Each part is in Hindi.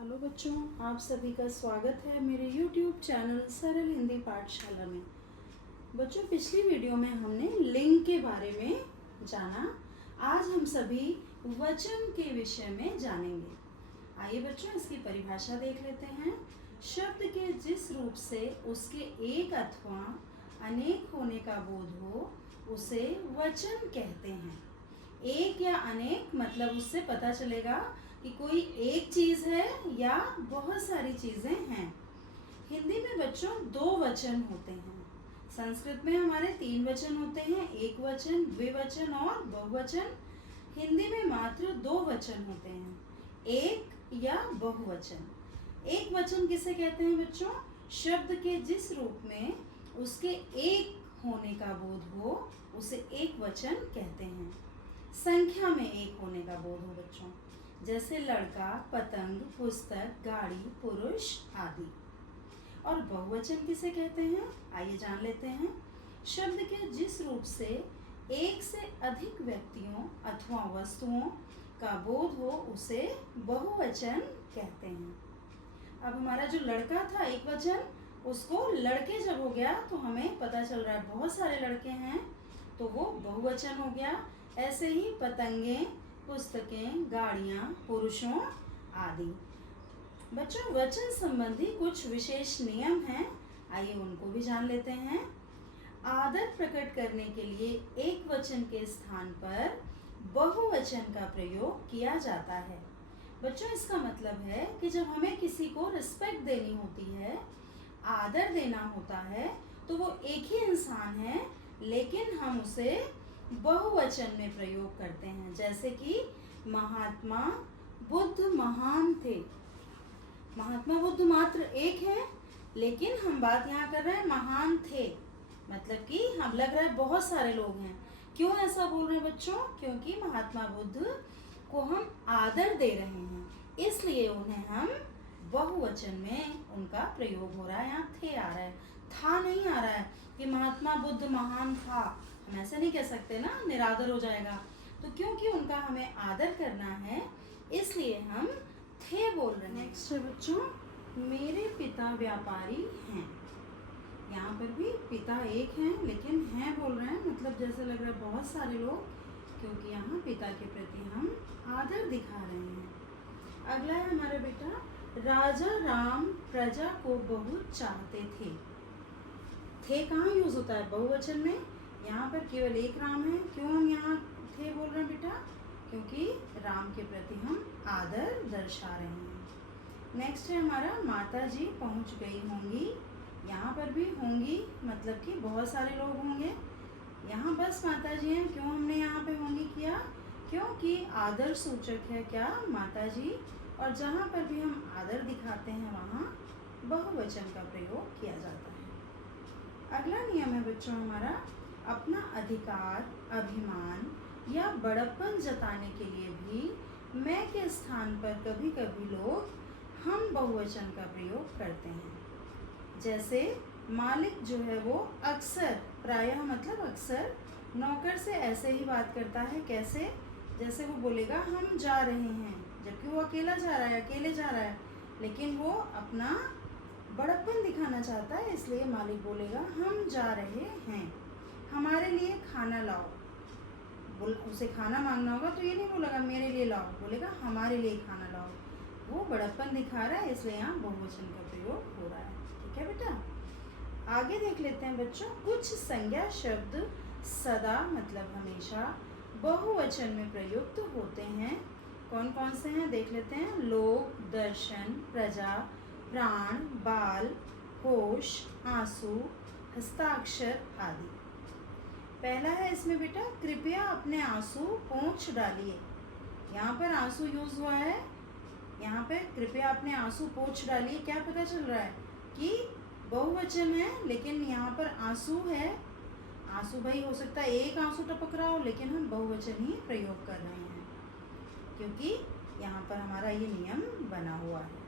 हेलो बच्चों, आप सभी का स्वागत है मेरे YouTube चैनल सरल हिंदी पाठशाला में। बच्चों, पिछली वीडियो में हमने लिंग के बारे में जाना। आज हम सभी वचन के विषय में जानेंगे। आइए बच्चों, इसकी परिभाषा देख लेते हैं। शब्द के जिस रूप से उसके एक अथवा अनेक होने का बोध हो उसे वचन कहते हैं। एक या अनेक मतलब उससे पता चलेगा कि कोई एक चीज़ है या बहुत सारी चीज़ें हैं। हिंदी में बच्चों दो वचन होते हैं। संस्कृत में हमारे तीन वचन होते हैं, एक वचन, द्विवचन और बहुवचन। हिंदी में मात्र दो वचन होते हैं, एक या बहुवचन। एक वचन किसे कहते हैं बच्चों? शब्द के जिस रूप में उसके एक होने का बोध हो उसे एक वचन कहते हैं। संख्या में एक होने का बोध हो बच्चों, जैसे लड़का, पतंग, पुस्तक, गाड़ी, पुरुष आदि। और बहुवचन किसे कहते हैं? आइए जान लेते हैं। शब्द के जिस रूप से एक से अधिक व्यक्तियों अथवा वस्तुओं का बोध हो उसे बहुवचन कहते हैं। अब हमारा जो लड़का था एक वचन, उसको लड़के जब हो गया तो हमें पता चल रहा है बहुत सारे लड़के हैं, तो वो बहुवचन हो गया। ऐसे ही पतंगें, पुस्तकें, गाड़ियाँ, पुरुषों आदि। बच्चों, वचन संबंधी कुछ विशेष नियम हैं, आइए उनको भी जान लेते हैं। आदर प्रकट करने के लिए एक वचन के स्थान पर बहुवचन का प्रयोग किया जाता है। बच्चों, इसका मतलब है कि जब हमें किसी को रिस्पेक्ट देनी होती है, आदर देना होता है, तो वो एक ही इंसान है लेकिन हम उसे बहुवचन में प्रयोग करते हैं। जैसे कि महात्मा बुद्ध महान थे। महात्मा बुद्ध मात्र एक है, लेकिन हम बात यहाँ कर रहे हैं महान थे, मतलब कि हम लग रहा है बहुत सारे लोग हैं। क्यों ऐसा बोल रहे हैं बच्चों? क्योंकि महात्मा बुद्ध को हम आदर दे रहे हैं, इसलिए उन्हें हम बहुवचन में उनका प्रयोग हो रहा है। यहाँ थे आ रहा है, था नहीं आ रहा है कि महात्मा बुद्ध महान था। हम ऐसे नहीं कह सकते ना, निरादर हो जाएगा। तो क्योंकि उनका हमें आदर करना है, इसलिए हम थे बोल रहे हैं। नेक्स्ट है बच्चों, मेरे पिता व्यापारी हैं। यहाँ पर भी पिता एक हैं लेकिन हैं बोल रहे हैं, मतलब जैसे लग रहा है बहुत सारे लोग, क्योंकि यहाँ पिता के प्रति हम आदर दिखा रहे हैं। अगला है हमारा बेटा, राजा राम प्रजा को बहुत चाहते थे। थे कहाँ यूज होता है? बहुवचन में। यहाँ पर केवल एक राम है। क्यों हम यहाँ थे बोल रहे हैं बेटा? क्योंकि राम के प्रति हम आदर दर्शा रहे हैं। नेक्स्ट है हमारा, माता जी पहुँच गई होंगी। यहाँ पर भी होंगी मतलब कि बहुत सारे लोग होंगे। यहाँ बस माता जी हैं। क्यों हमने यहाँ पे होंगी किया? क्योंकि आदर सूचक है क्या? माता जी। और जहाँ पर भी हम आदर दिखाते हैं वहाँ बहुवचन का प्रयोग किया जाता है। अगला नियम है बच्चों हमारा, अपना अधिकार, अभिमान या बड़प्पन जताने के लिए भी मैं के स्थान पर कभी कभी लोग हम बहुवचन का प्रयोग करते हैं। जैसे मालिक जो है वो अक्सर, प्रायः मतलब अक्सर, नौकर से ऐसे ही बात करता है। कैसे? जैसे वो बोलेगा हम जा रहे हैं, जबकि वो अकेला जा रहा है, अकेले जा रहा है, लेकिन वो अपना बड़प्पन दिखाना चाहता है, इसलिए मालिक बोलेगा हम जा रहे हैं। हमारे लिए खाना लाओ। उसे खाना मांगना होगा तो ये नहीं बोलेगा मेरे लिए लाओ, बोलेगा हमारे लिए खाना लाओ। वो बड़प्पन दिखा रहा है, इसलिए यहाँ बहुवचन का प्रयोग हो रहा है। ठीक है बेटा, आगे देख लेते हैं बच्चों। कुछ संज्ञा शब्द सदा मतलब हमेशा बहुवचन में प्रयुक्त होते हैं। कौन कौन से हैं देख लेते हैं। लोक, दर्शन, प्रजा, प्राण, बाल, होश, आंसू, हस्ताक्षर आदि। पहला है इसमें बेटा, कृपया अपने आंसू पोंछ डालिए। यहाँ पर आंसू यूज हुआ है। यहाँ पे कृपया अपने आंसू पोंछ डालिए। क्या पता चल रहा है कि बहुवचन है, लेकिन यहाँ पर आंसू है। आंसू भाई हो सकता है एक आंसू टपक रहा हो, लेकिन हम बहुवचन ही प्रयोग कर रहे हैं क्योंकि यहाँ पर हमारा ये नियम बना हुआ है।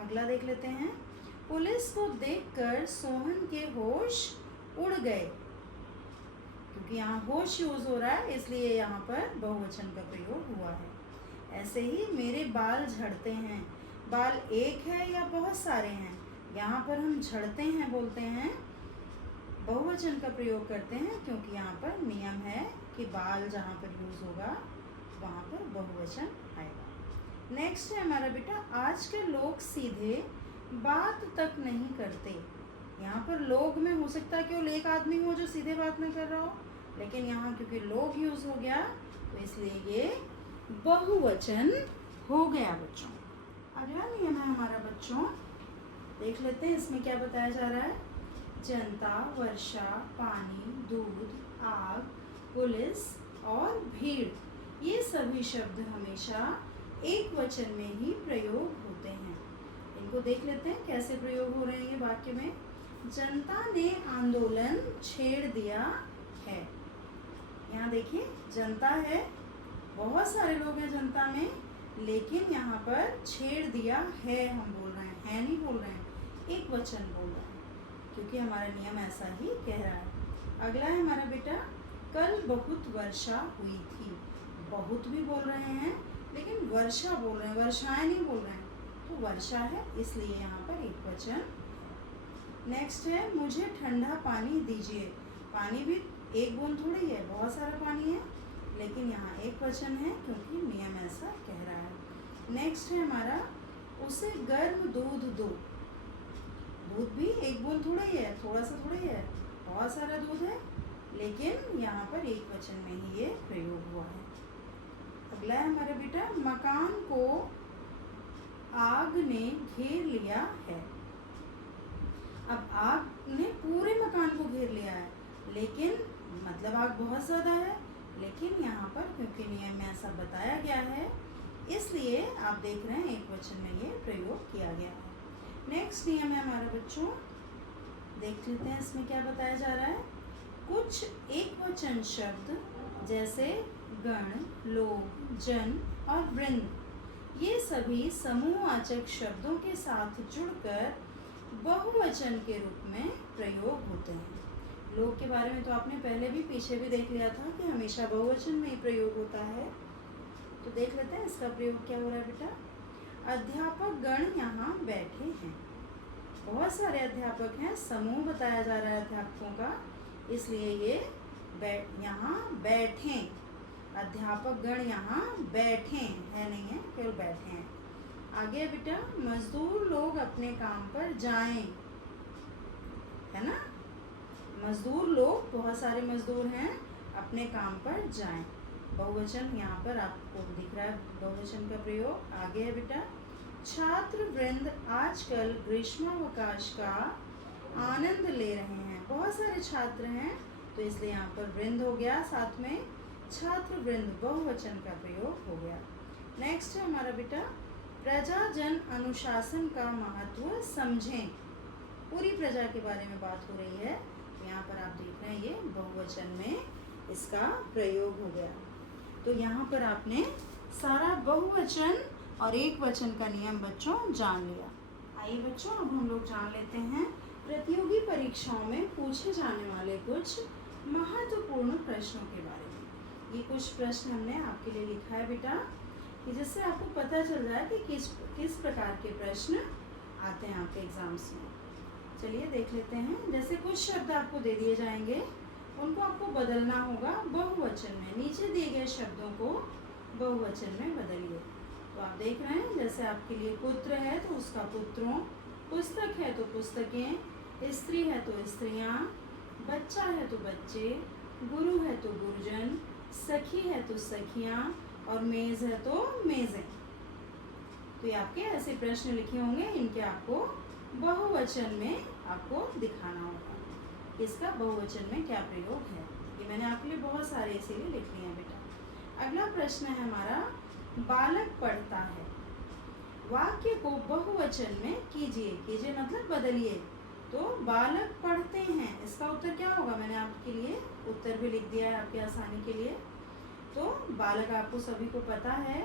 अगला देख लेते हैं। पुलिस को देखकर सोहन के होश उड़ गए। क्योंकि यहाँ होश यूज हो रहा है, इसलिए यहाँ पर बहुवचन का प्रयोग हुआ है। ऐसे ही मेरे बाल झड़ते हैं। बाल एक है या बहुत सारे हैं? यहाँ पर हम झड़ते हैं बोलते हैं, बहुवचन का प्रयोग करते हैं, क्योंकि यहाँ पर नियम है कि बाल जहाँ पर यूज़ होगा वहाँ पर बहुवचन आएगा। नेक्स्ट है हमारा बेटा, आज के लोग सीधे बात तक नहीं करते। यहाँ पर लोग में हो सकता है केवल एक आदमी हो जो सीधे बात नहीं कर रहा हो, लेकिन यहाँ क्योंकि लोग यूज़ हो गया तो इसलिए ये बहुवचन हो गया बच्चों। अगला नियम है हमारा बच्चों, देख लेते हैं इसमें क्या बताया जा रहा है। जनता, वर्षा, पानी, दूध, आग, पुलिस और भीड़, ये सभी शब्द हमेशा एक वचन में ही प्रयोग होते हैं। इनको देख लेते हैं कैसे प्रयोग हो रहे हैं ये वाक्य में। जनता ने आंदोलन छेड़ दिया है। यहाँ देखिए जनता है, बहुत सारे लोग हैं जनता में, लेकिन यहाँ पर छेड़ दिया है हम बोल रहे हैं, नहीं बोल रहे हैं, एक वचन बोल रहे हैं, क्योंकि हमारा नियम ऐसा ही कह रहा है। अगला है हमारा बेटा, कल बहुत वर्षा हुई थी। बहुत भी बोल रहे हैं लेकिन वर्षा बोल रहे हैं, वर्षाएं नहीं बोल रहे हैं, तो वर्षा है इसलिए यहाँ पर एक वचन। नेक्स्ट है, मुझे ठंडा पानी दीजिए। पानी भी एक बूंद थोड़ी है, बहुत सारा पानी है, लेकिन यहाँ एक वचन है क्योंकि नियम ऐसा कह रहा है। नेक्स्ट है हमारा, उसे गर्म दूध दो। दूध भी एक बूंद थोड़ा ही है, थोड़ा सा थोड़ा ही है, बहुत सारा दूध है, लेकिन यहाँ पर एक वचन में ही ये प्रयोग हुआ है। अगला है हमारा बेटा, मकान को आग ने घेर लिया है। अब आग ने पूरे मकान को घेर लिया है, लेकिन मतलब आग बहुत ज़्यादा है, लेकिन यहाँ पर क्योंकि नियम में ऐसा बताया गया है इसलिए आप देख रहे हैं एक वचन में ये प्रयोग किया गया है। नेक्स्ट नियम है हमारा बच्चों, देख लेते हैं इसमें क्या बताया जा रहा है। कुछ एक वचन शब्द जैसे गण, लोग, जन और वृंद, ये सभी समूहवाचक शब्दों के साथ जुड़कर बहुवचन के रूप में प्रयोग होते हैं। लोग के बारे में तो आपने पहले भी पीछे भी देख लिया था कि हमेशा बहुवचन में ही प्रयोग होता है। तो देख लेते हैं इसका प्रयोग क्या हो रहा है बेटा। अध्यापक गण यहाँ बैठे हैं। बहुत सारे अध्यापक हैं, समूह बताया जा रहा है अध्यापकों का, इसलिए ये यहाँ बैठे, अध्यापक गण यहाँ बैठे है, नहीं है केवल बैठे हैं। आगे बेटा, मजदूर लोग अपने काम पर जाएं, है ना, मजदूर लोग, बहुत सारे मजदूर हैं, अपने काम पर जाएं। बहुवचन यहाँ पर आपको दिख रहा है बहुवचन का प्रयोग। आगे है बेटा, छात्र वृंद आजकल ग्रीष्मावकाश का आनंद ले रहे हैं। बहुत सारे छात्र हैं तो इसलिए यहाँ पर वृंद हो गया, साथ में छात्र वृंद बहुवचन का प्रयोग हो गया। नेक्स्ट है हमारा बेटा, प्रजा जन अनुशासन का महत्व समझें। पूरी प्रजा के बारे में बात हो रही है, तो यहाँ पर आप देख रहे हैं ये बहुवचन में इसका प्रयोग हो गया। तो यहाँ पर आपने सारा बहुवचन और एक वचन का नियम बच्चों जान लिया। आइए बच्चों अब हम लोग जान लेते हैं प्रतियोगी परीक्षाओं में पूछे जाने वाले कुछ महत्वपूर्ण प्रश्नों के बारे में। ये कुछ प्रश्न हमने आपके लिए लिखा है बेटा, कि जिससे आपको पता चल जाए कि किस प्रकार के प्रश्न आते हैं आपके एग्जाम्स में। चलिए देख लेते हैं। जैसे कुछ शब्द आपको दे दिए जाएंगे, उनको आपको बदलना होगा बहुवचन में। नीचे दिए गए शब्दों को बहुवचन में बदलिए। तो आप देख रहे हैं, जैसे आपके लिए पुत्र है तो उसका पुत्रों, पुस्तक है तो पुस्तकें, स्त्री है तो स्त्रियां, बच्चा है तो बच्चे, गुरु है तो गुरुजन, सखी है तो सखियां और मेज है तो मेजें। तो ये आपके ऐसे प्रश्न लिखे होंगे, इनके आपको बहुवचन में आपको दिखाना होगा इसका बहुवचन में क्या प्रयोग है। ये मैंने आपके लिए बहुत सारे इसीलिए लिख लिए हैं बेटा। अगला प्रश्न है हमारा, बालक पढ़ता है। वाक्य को बहुवचन में कीजिए, कीजिए मतलब बदलिए। तो बालक पढ़ते हैं, इसका उत्तर क्या होगा, मैंने आपके लिए उत्तर भी लिख दिया है आपकी आसानी के लिए। तो बालक आपको सभी को पता है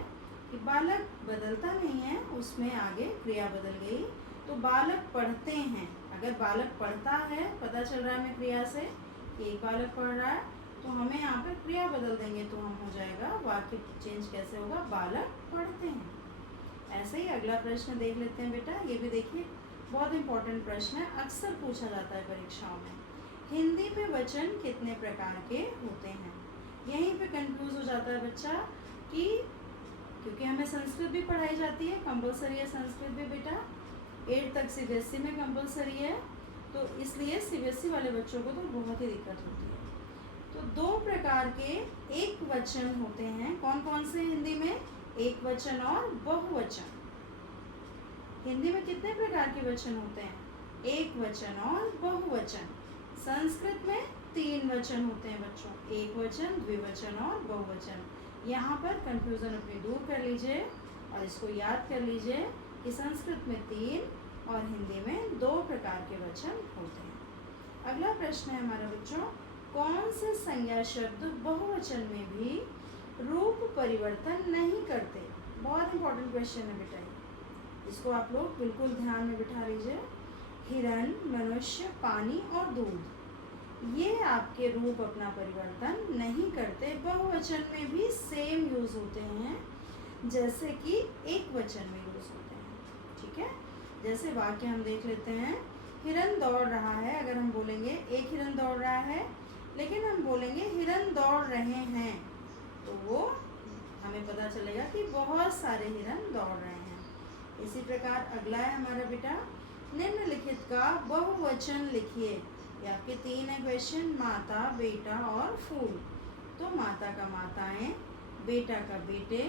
कि बालक बदलता नहीं है, उसमें आगे क्रिया बदल गई। तो बालक पढ़ते हैं, अगर बालक पढ़ता है, पता चल रहा है हमें क्रिया से कि एक बालक पढ़ रहा है, तो हमें यहाँ पर क्रिया बदल देंगे तो हम हो जाएगा, वाक्य चेंज कैसे होगा, बालक पढ़ते हैं। ऐसे ही अगला प्रश्न देख लेते हैं बेटा। ये भी देखिए बहुत इंपॉर्टेंट प्रश्न है, अक्सर पूछा जाता है परीक्षाओं में। हिंदी में वचन कितने प्रकार के होते हैं? यहीं पे कंफ्यूज हो जाता है बच्चा कि क्योंकि हमें संस्कृत भी पढ़ाई जाती है, कंपलसरी है संस्कृत भी बेटा, 8 तक सीबीएसई में कंपलसरी है, तो इसलिए सीबीएसई वाले बच्चों को तो बहुत ही दिक्कत होती है। तो 2 प्रकार के एक वचन होते हैं, कौन कौन से हिंदी में? एक वचन और बहुवचन। हिंदी में कितने प्रकार के वचन होते हैं? एक वचन और बहुवचन। संस्कृत में 3 वचन होते हैं बच्चों, एक वचन, द्विवचन और बहुवचन। यहाँ पर कंफ्यूजन अपनी दूर कर लीजिए और इसको याद कर लीजिए कि संस्कृत में 3 और हिंदी में 2 प्रकार के वचन होते हैं। अगला प्रश्न है हमारा बच्चों, कौन से संज्ञा शब्द बहुवचन में भी रूप परिवर्तन नहीं करते? बहुत इंपॉर्टेंट क्वेश्चन है बेटा, इसको आप लोग बिल्कुल ध्यान में बिठा लीजिए। हिरण, मनुष्य, पानी और दूध, ये आपके रूप अपना परिवर्तन नहीं करते, बहुवचन में भी सेम यूज होते हैं जैसे कि एक वचन में यूज होते हैं। ठीक है, जैसे वाक्य हम देख लेते हैं। हिरण दौड़ रहा है, अगर हम बोलेंगे एक हिरण दौड़ रहा है, लेकिन हम बोलेंगे हिरण दौड़ रहे हैं, तो वो हमें पता चलेगा कि बहुत सारे हिरण दौड़ रहे हैं। इसी प्रकार अगला है हमारा बेटा, निम्नलिखित का बहुवचन लिखिए। ये आपके 3 है क्वेश्चन, माता, बेटा और फूल। तो माता का माताएं, बेटा का बेटे,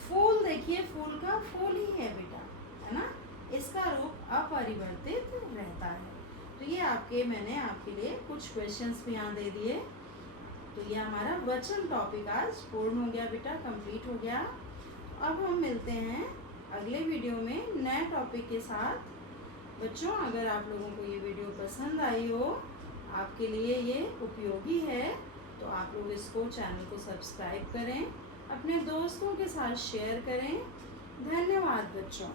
फूल देखिए फूल का फूल ही है बेटा, है ना, इसका रूप अपरिवर्तित रहता है। तो ये मैंने आपके लिए कुछ क्वेश्चंस भी यहाँ दे दिए। तो ये हमारा वचन टॉपिक आज पूर्ण हो गया बेटा, कंप्लीट हो गया। अब हम मिलते हैं अगले वीडियो में नए टॉपिक के साथ। बच्चों, अगर आप लोगों को ये वीडियो पसंद आई हो, आपके लिए ये उपयोगी है, तो आप लोग इसको चैनल को सब्सक्राइब करें, अपने दोस्तों के साथ शेयर करें। धन्यवाद बच्चों।